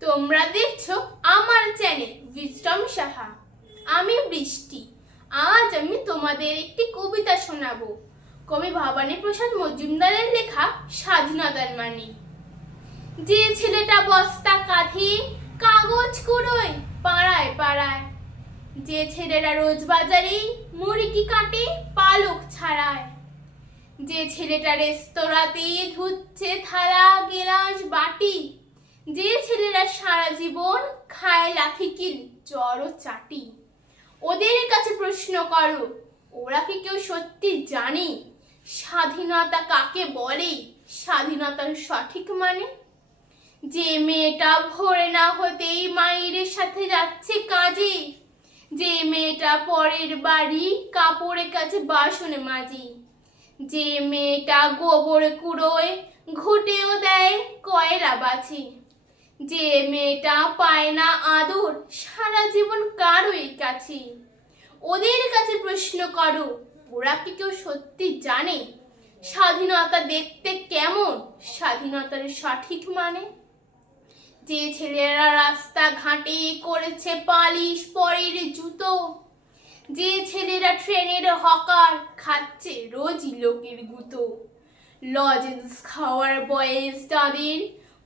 তোমরা দেখছ আমার চ্যানেল বিশ্রম সাহা। আমি বৃষ্টি। আজ আমি তোমাদের একটি কবিতা শোনাবো। কবি ভবানী প্রসাদ মজুমদারের লেখা স্বাধীনতার মানে যে ছেলেটা বস্তা কাঁধে, কাগজ কুড়োয়, পাড়ায় পাড়ায়। যে ছেলেরা রোজ বাজারে, মুরগি কাটে, পালক ছাড়ায়। যে ছেলেটা রেস্তোরাঁতে ধুচ্ছে থালা, গেলাস বাটি যে ছেলেরা সারা জীবন খায় লাথি কিল জ্বর চাটি? ওদের কাছে প্রশ্ন করো, ওরা কি কেউ সত্যি জানে? স্বাধীনতা কাকে বলে? স্বাধীনতার সঠিক মানে? যে মেয়েটা ভোরে না হতেই মায়ের সাথে যাচ্ছে কাজে, যে মেয়েটা পরের বাড়ি কাপড়ের কাছে বাসনে মাজি, যে মেয়েটা গোবর কুড়োয় ঘুটেও দেয় কয়লা বাছে। যে মেয়েটা পায় না আদর, সারা জীবন কারোই কাছে? ওদের কাছে প্রশ্ন করো, ওরা কি কেউ সত্যি জানে? স্বাধীনতা দেখতে কেমন? স্বাধীনতার সঠিক মানে? যে ছেলেরা রাস্তা ঘাটে করেছে পালিশ পরের জুতো, যে ছেলেরা ট্রেনের হকার খাচ্ছে রোজই লোকের গুতো। লজেন্স খাওয়ার বয়স যাদের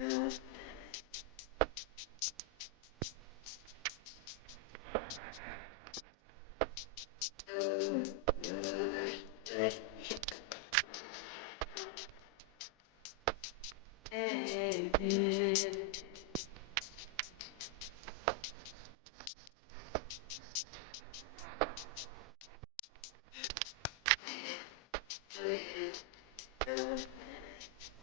uh